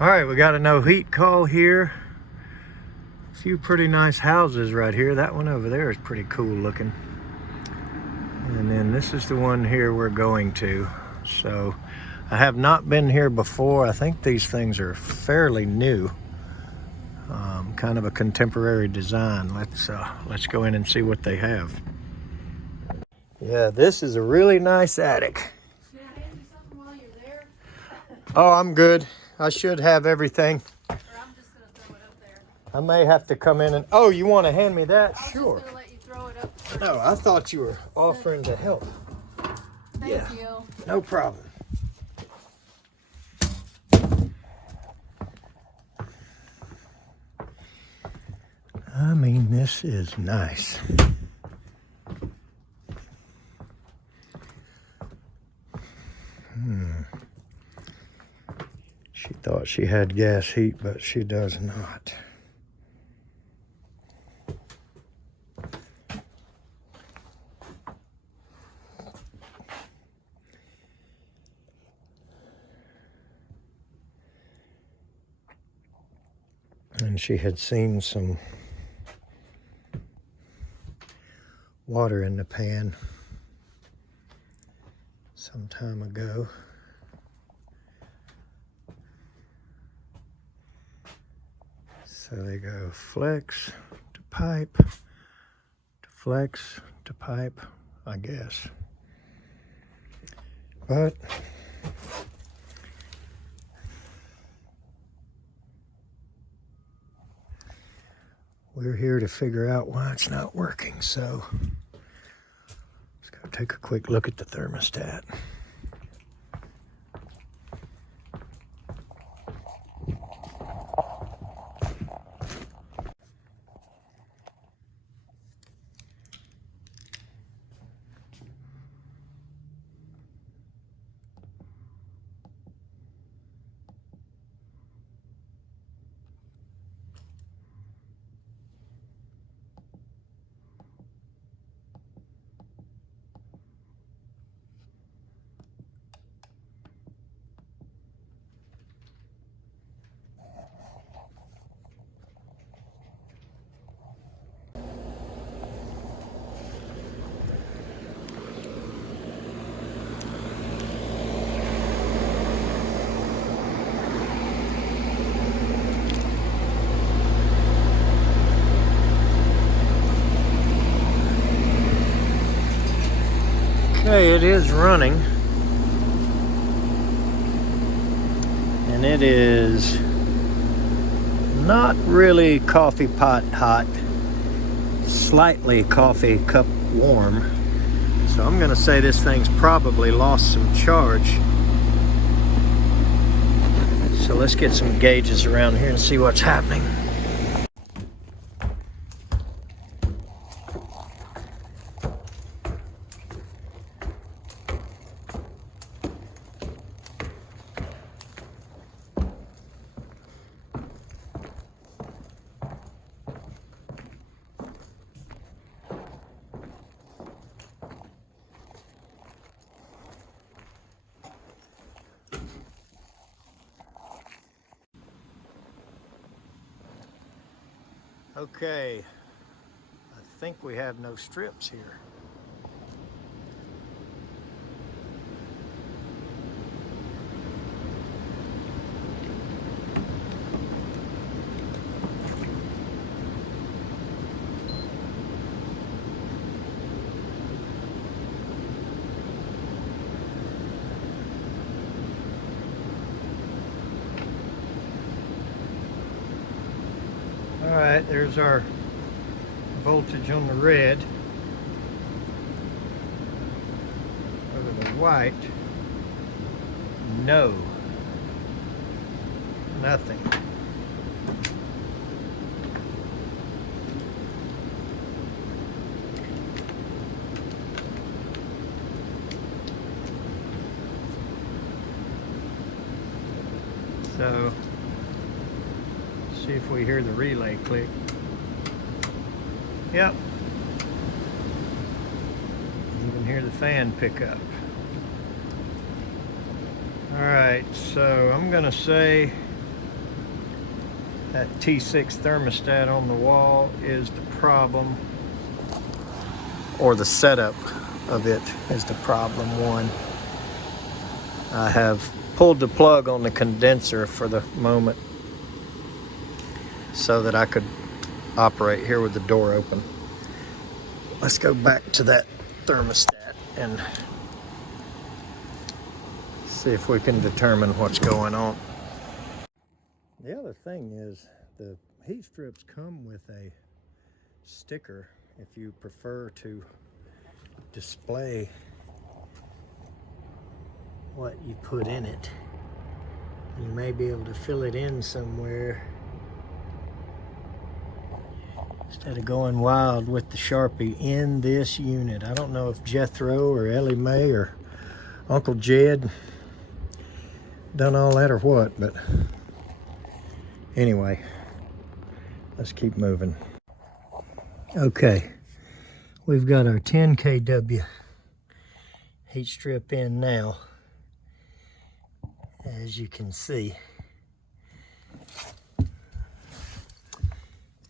All right, we got a no heat call here. A few pretty nice houses right here. That one over there is pretty cool looking. And then this is the one here we're going to. So I have not been here before. I think these things are fairly new. Kind of a contemporary design. Let's go in and see what they have. Yeah, this is a really nice attic. Can I hand you something while you're there? Oh, I'm good. I should have everything. Or I'm just going to throw it up there. I may have to come in and... Oh, you want to hand me that? I was Sure. just going to let you throw it up first. No, I thought you were offering to help. Thank you. No problem. I mean, this is nice. She thought she had gas heat, but she does not. And she had seen some water in the pan some time ago. So they go flex to pipe, to flex to pipe, I guess. But we're here to figure out why it's not working, so let's go take a quick look at the thermostat. Okay, it is running, and it is not really coffee pot hot, slightly coffee cup warm. So I'm gonna say this thing's probably lost some charge. So let's get some gauges around here and see what's happening. Okay, I think we have no strips here. All right, there's our voltage on the red. Over the white, no, nothing. So, see if we hear the relay click. Yep. You can hear the fan pick up. All right, so I'm gonna say That T6 thermostat on the wall is the problem, or the setup of it is the problem one. I have pulled the plug on the condenser for the moment so that I could operate here with the door open. Let's go back to that thermostat and see if we can determine what's going on. The other thing is the heat strips come with a sticker if you prefer to display what you put in it. You may be able to fill it in somewhere instead of going wild with the Sharpie in this unit. I don't know if Jethro or Ellie Mae or Uncle Jed done all that or what, but anyway, let's keep moving. Okay, we've got our 10 kW heat strip in now. As you can see,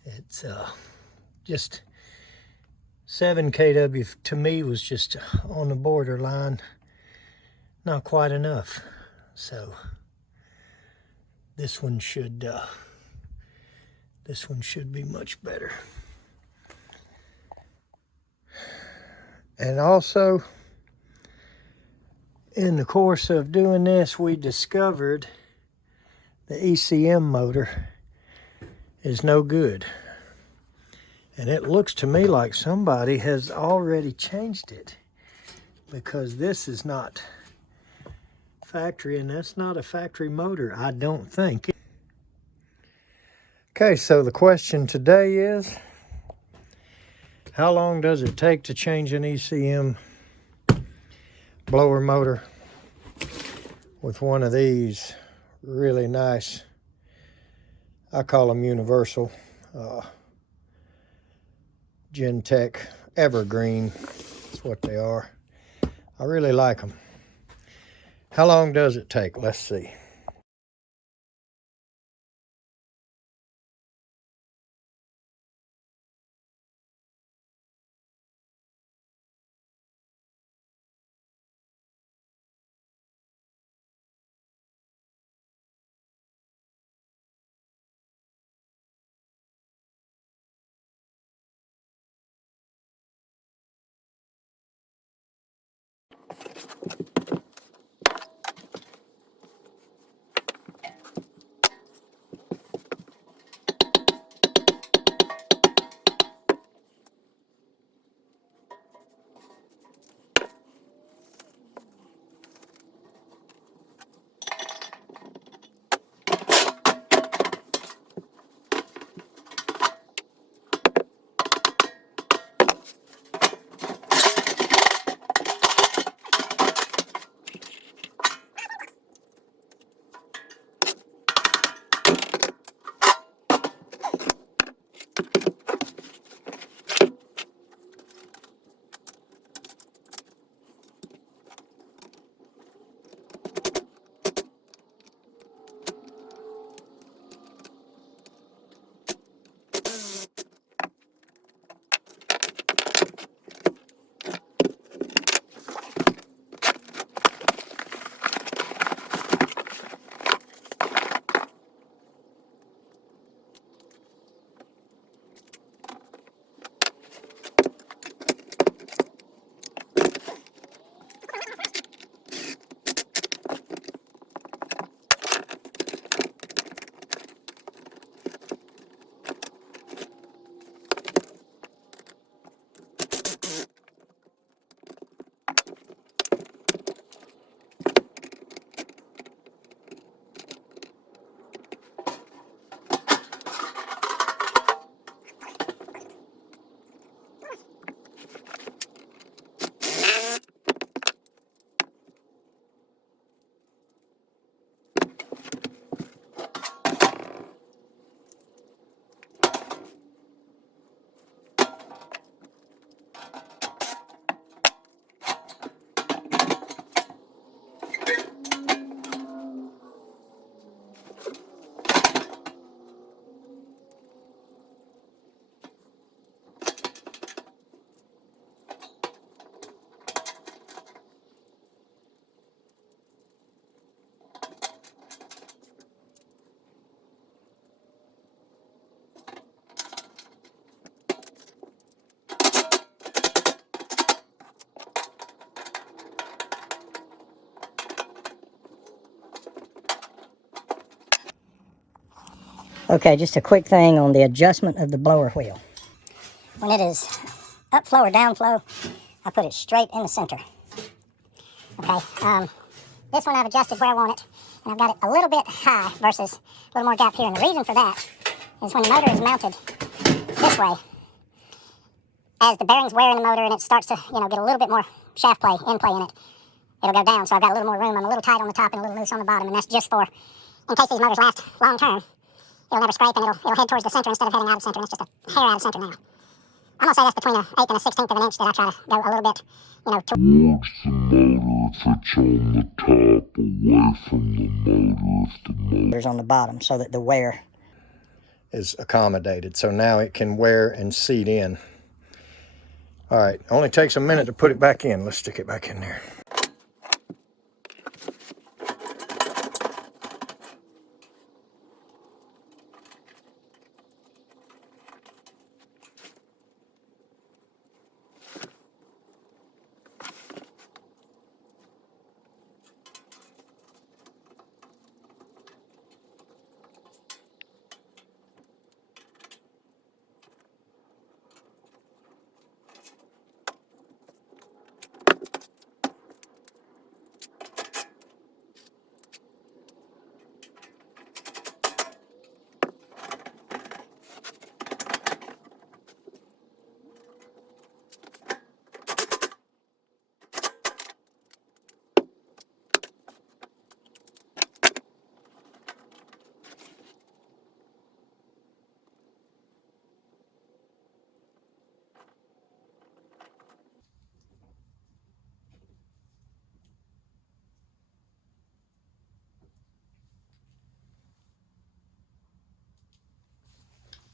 it's just 7 kW to me was just on the borderline, not quite enough. So this one should be much better. And also, in the course of doing this, we discovered the ECM motor is no good. And it looks to me like somebody has already changed it, because this is not factory, and that's not a factory motor, I don't think. Okay, so the question today is, how long does it take to change an ECM blower motor with one of these really nice, I call them universal, Gentech Evergreen. That's what they are. I really like them. How long does it take? Let's see. Okay, just a quick thing on the adjustment of the blower wheel. When it is upflow or downflow, I put it straight in the center. Okay, this one I've adjusted where I want it, and I've got it a little bit high versus a little more gap here. And the reason for that is when the motor is mounted this way, as the bearings wear in the motor and it starts to, get a little bit more shaft play, in play in it, it'll go down. So I've got a little more room. I'm a little tight on the top and a little loose on the bottom, and that's just for, in case these motors last long term, it'll never scrape and it'll head towards the center instead of heading out of center. And it's just a hair out of center now. I'm gonna say that's between an 1/8 and a 1/16 of an inch that I try to go a little bit, towards the motor if it's on the top, away from the motor if the motor's on the bottom, so that the wear is accommodated. So now it can wear and seat in. All right, only takes a minute to put it back in. Let's stick it back in there.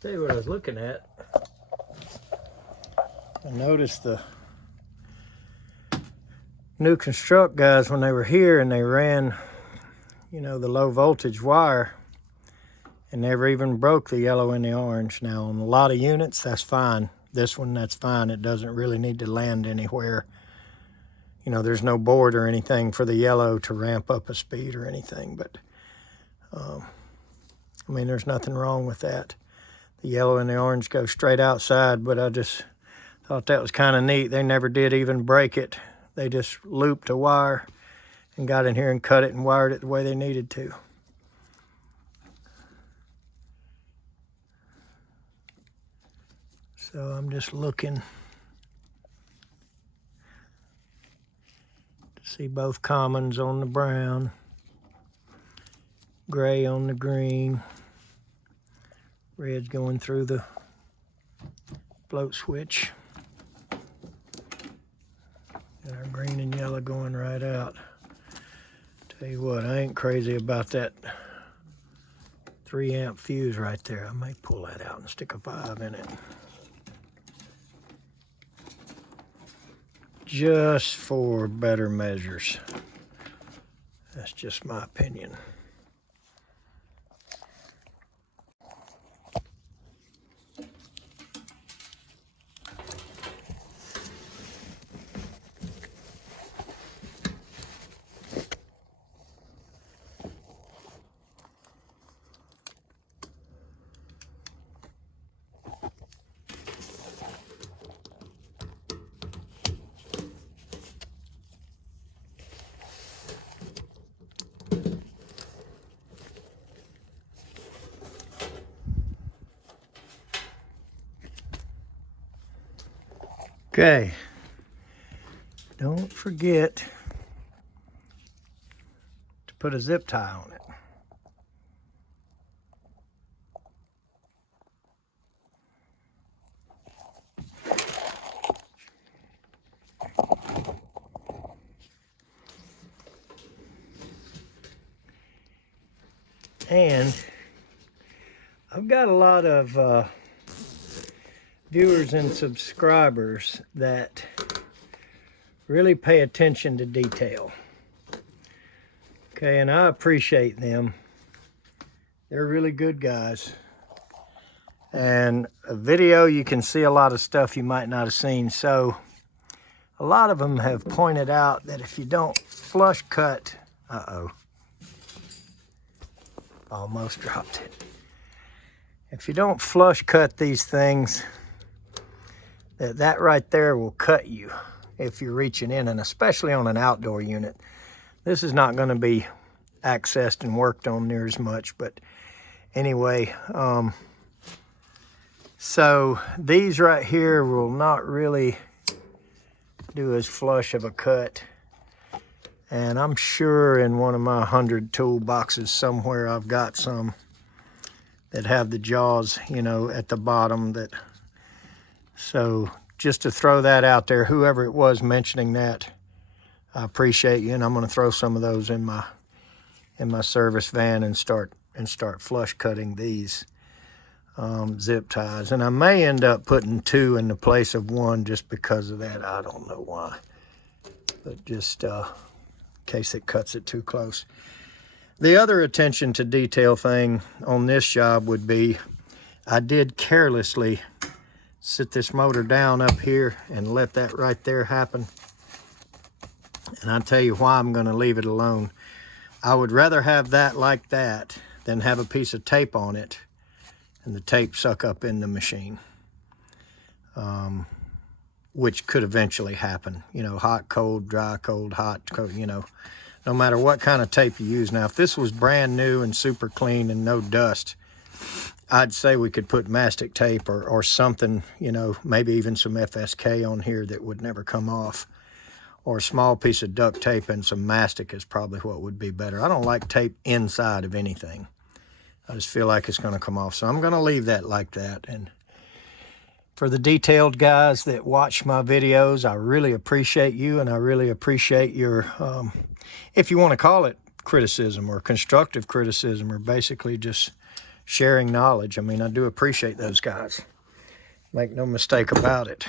Tell you what I was looking at. I noticed the new construct guys when they were here and they ran, the low voltage wire and never even broke the yellow and the orange. Now on a lot of units, that's fine. This one, that's fine. It doesn't really need to land anywhere. There's no board or anything for the yellow to ramp up a speed or anything, but there's nothing wrong with that. The yellow and the orange go straight outside, but I just thought that was kind of neat. They never did even break it. They just looped a wire and got in here and cut it and wired it the way they needed to. So I'm just looking to see both commons on the brown, gray on the green, red going through the float switch, and our green and yellow going right out. Tell you what, I ain't crazy about that 3 amp fuse right there. I may pull that out and stick a 5 in it. Just for better measures. That's just my opinion. Okay, don't forget to put a zip tie on it. And I've got a lot of viewers and subscribers that really pay attention to detail. Okay, and I appreciate them. They're really good guys. And a video, you can see a lot of stuff you might not have seen. So a lot of them have pointed out that if you don't flush cut, almost dropped it. If you don't flush cut these things, that right there will cut you if you're reaching in, and especially on an outdoor unit. This is not going to be accessed and worked on near as much, but anyway, so these right here will not really do as flush of a cut. And I'm sure in one of my 100 toolboxes somewhere I've got some that have the jaws, you know, at the bottom. That, so just to throw that out there, whoever it was mentioning that, I appreciate you, and I'm going to throw some of those in my service van and start flush cutting these zip ties. And I may end up putting 2 in the place of 1 just because of that. I don't know why, but just in case it cuts it too close. The other attention to detail thing on this job would be, I did carelessly sit this motor down up here and let that right there happen. And I'll tell you why I'm going to leave it alone. I would rather have that like that than have a piece of tape on it and the tape suck up in the machine, which could eventually happen. You know, hot, cold, dry, cold, hot, cold, you know, no matter what kind of tape you use. Now, if this was brand new and super clean and no dust, I'd say we could put mastic tape or something, you know, maybe even some FSK on here that would never come off. Or a small piece of duct tape and some mastic is probably what would be better. I don't like tape inside of anything. I just feel like it's going to come off. So I'm going to leave that like that. And for the detailed guys that watch my videos, I really appreciate you, and I really appreciate your, if you want to call it criticism or constructive criticism, or basically just sharing knowledge. I mean, I do appreciate those guys. Make no mistake about it.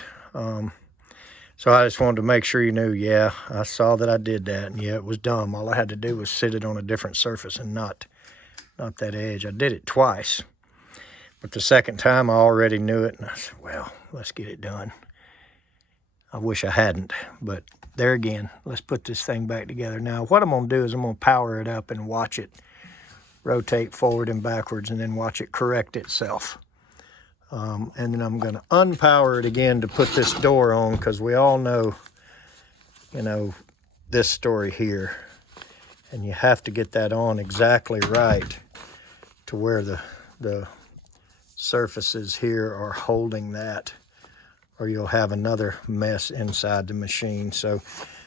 So I just wanted to make sure you knew, yeah, I saw that I did that, and yeah, it was dumb. All I had to do was sit it on a different surface and not that edge. I did it twice, but the second time I already knew it, and I said, well, let's get it done. I wish I hadn't, but there again, let's put this thing back together. Now, what I'm going to do is I'm going to power it up and watch it rotate forward and backwards, and then watch it correct itself. And then I'm going to unpower it again to put this door on, because we all know, you know, this story here. And you have to get that on exactly right to where the surfaces here are holding that, or you'll have another mess inside the machine. So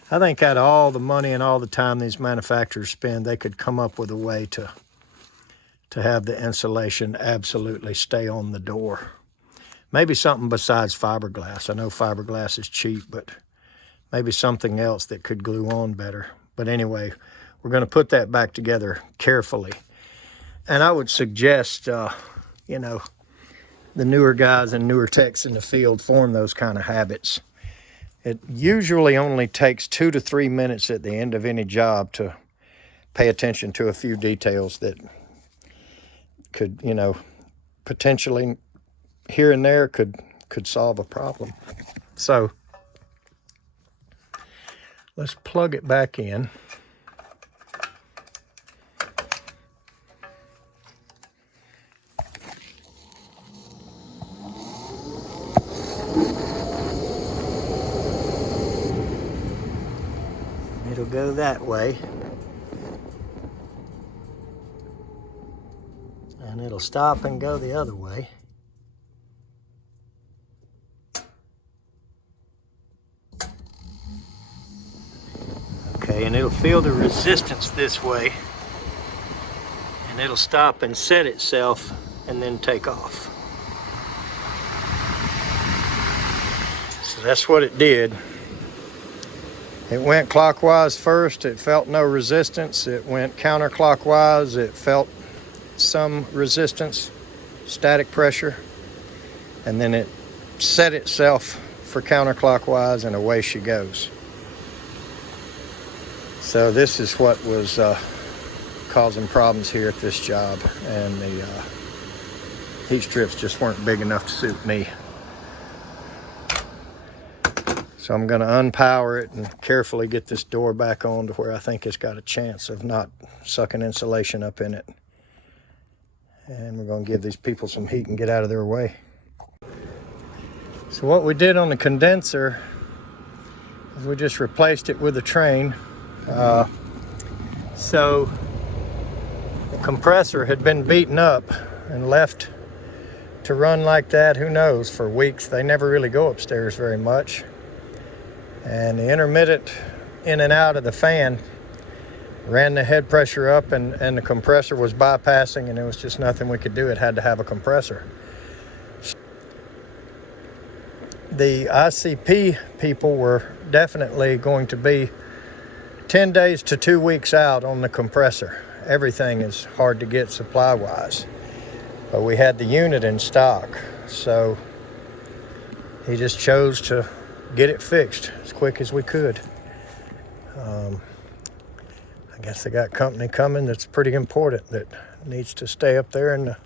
I think out of all the money and all the time these manufacturers spend, they could come up with a way to have the insulation absolutely stay on the door. Maybe something besides fiberglass. I know fiberglass is cheap, but maybe something else that could glue on better. But anyway, we're going to put that back together carefully. And I would suggest, you know, the newer guys and newer techs in the field form those kind of habits. It usually only takes 2 to 3 minutes at the end of any job to pay attention to a few details that could, you know, potentially here and there could solve a problem. So let's plug it back in. It'll go that way. And it'll stop and go the other way. Okay, and it'll feel the resistance this way. And it'll stop and set itself and then take off. So that's what it did. It went clockwise first, it felt no resistance. It went counterclockwise, it felt some resistance, static pressure, and then it set itself for counterclockwise, and away she goes. So this is what was causing problems here at this job, and the heat strips just weren't big enough to suit me. So I'm going to unpower it and carefully get this door back on to where I think it's got a chance of not sucking insulation up in it. And we're going to give these people some heat and get out of their way. So what we did on the condenser is we just replaced it with a Trane. So the compressor had been beaten up and left to run like that, who knows, for weeks. They never really go upstairs very much. And the intermittent in and out of the fan ran the head pressure up, and the compressor was bypassing, and there was just nothing we could do. It had to have a compressor. The ICP people were definitely going to be 10 days to 2 weeks out on the compressor. Everything is hard to get supply-wise. But we had the unit in stock, so he just chose to get it fixed as quick as we could. I guess they got company coming that's pretty important that needs to stay up there in the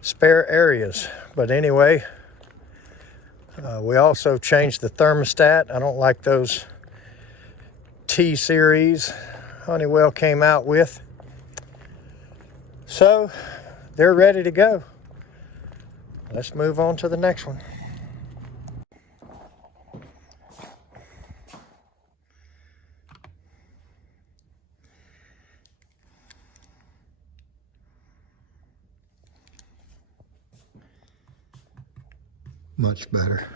spare areas. But anyway, we also changed the thermostat. I don't like those T-series Honeywell came out with. So they're ready to go. Let's move on to the next one. Much better.